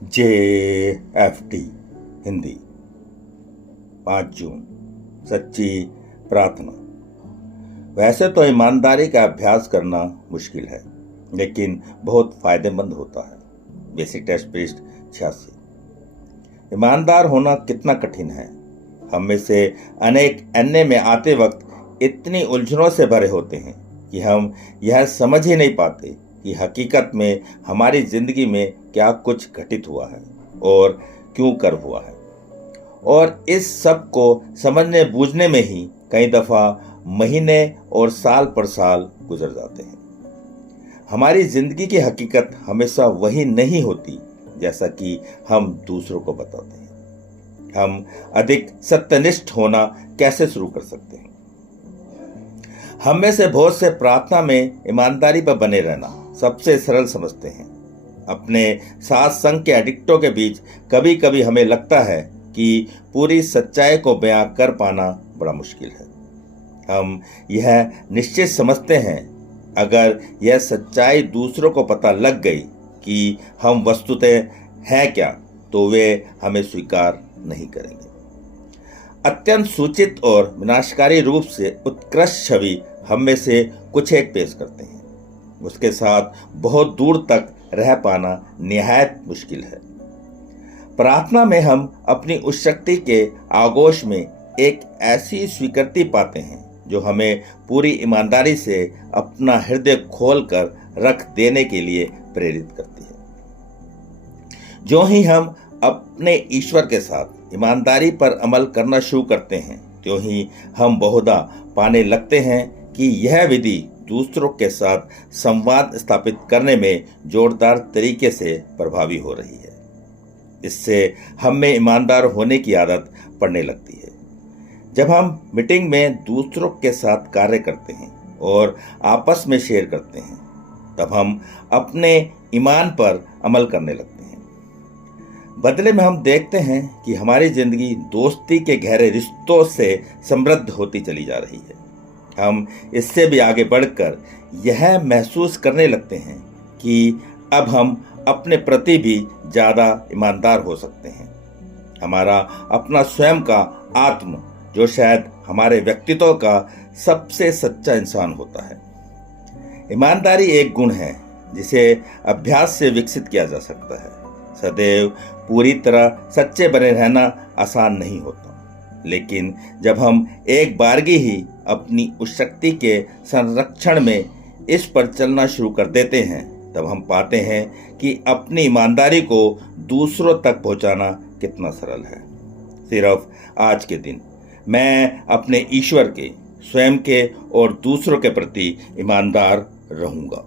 JFT Hindi 5 जून सच्ची प्रार्थना। वैसे तो ईमानदारी का अभ्यास करना मुश्किल है, लेकिन बहुत फायदेमंद होता है। बेसिक टेस्ट पृष्ठ 86। ईमानदार होना कितना कठिन है। हम में से अनेक अन्य में आते वक्त इतनी उलझनों से भरे होते हैं कि हम यह समझ ही नहीं पाते कि हकीकत में हमारी जिंदगी में क्या कुछ घटित हुआ है और क्यों कर हुआ है। और इस सब को समझने बूझने में ही कई दफ़ा महीने और साल पर साल गुजर जाते हैं। हमारी जिंदगी की हकीकत हमेशा वही नहीं होती जैसा कि हम दूसरों को बताते हैं। हम अधिक सत्यनिष्ठ होना कैसे शुरू कर सकते हैं? हम में से बहुत से प्रार्थना में ईमानदारी पर बने रहना सबसे सरल समझते हैं। अपने साथ संग के एडिक्टों के बीच कभी कभी हमें लगता है कि पूरी सच्चाई को बयां कर पाना बड़ा मुश्किल है। हम यह निश्चित समझते हैं अगर यह सच्चाई दूसरों को पता लग गई कि हम वस्तुतः हैं क्या, तो वे हमें स्वीकार नहीं करेंगे। अत्यंत सूचित और विनाशकारी रूप से उत्कृष्ट छवि हम में से कुछ एक पेश करते हैं। उसके साथ बहुत दूर तक रह पाना निहायत मुश्किल है। प्रार्थना में हम अपनी उस शक्ति के आगोश में एक ऐसी स्वीकृति पाते हैं जो हमें पूरी ईमानदारी से अपना हृदय खोल कर रख देने के लिए प्रेरित करती है। जो ही हम अपने ईश्वर के साथ ईमानदारी पर अमल करना शुरू करते हैं, त्यों ही हम बहुधा पाने लगते हैं कि यह विधि दूसरों के साथ संवाद स्थापित करने में जोरदार तरीके से प्रभावी हो रही है। इससे हम में ईमानदार होने की आदत पड़ने लगती है। जब हम मीटिंग में दूसरों के साथ कार्य करते हैं और आपस में शेयर करते हैं, तब हम अपने ईमान पर अमल करने लगते हैं। बदले में हम देखते हैं कि हमारी जिंदगी दोस्ती के गहरे रिश्तों से समृद्ध होती चली जा रही है। हम इससे भी आगे बढ़कर यह महसूस करने लगते हैं कि अब हम अपने प्रति भी ज़्यादा ईमानदार हो सकते हैं। हमारा अपना स्वयं का आत्म, जो शायद हमारे व्यक्तित्व का सबसे सच्चा इंसान होता है। ईमानदारी एक गुण है जिसे अभ्यास से विकसित किया जा सकता है। सदैव पूरी तरह सच्चे बने रहना आसान नहीं होता, लेकिन जब हम एक बारगी ही अपनी उस शक्ति के संरक्षण में इस पर चलना शुरू कर देते हैं, तब हम पाते हैं कि अपनी ईमानदारी को दूसरों तक पहुंचाना कितना सरल है। सिर्फ आज के दिन मैं अपने ईश्वर के, स्वयं के और दूसरों के प्रति ईमानदार रहूंगा।